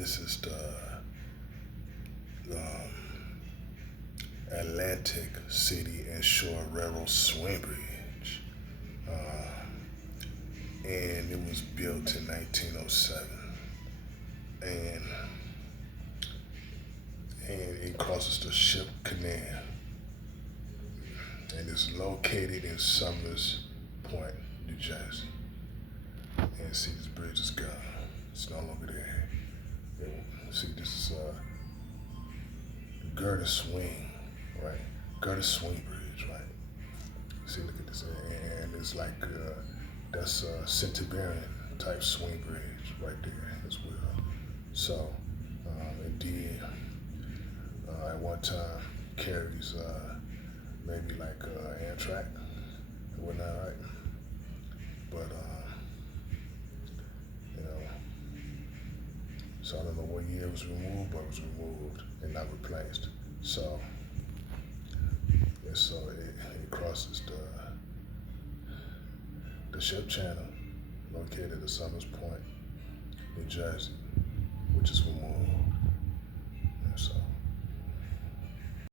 this is the Atlantic City and Shore Railroad Swing Bridge, and it was built in 1907, and it crosses the Ship Canal, and it's located in Summers Point, New Jersey. And see, this bridge is gone. It's no longer there. See, this is Girder Swing, right? Girder Swing Bridge, right? See, look at this, and it's like that's a Centenarian type swing bridge right there as well. So, it did at one time carries maybe like Amtrak and whatnot, right? But you know, so I don't know what year it was removed, but it was removed and not replaced. So, yeah, so it crosses the ship channel located at Summers Point, New Jersey.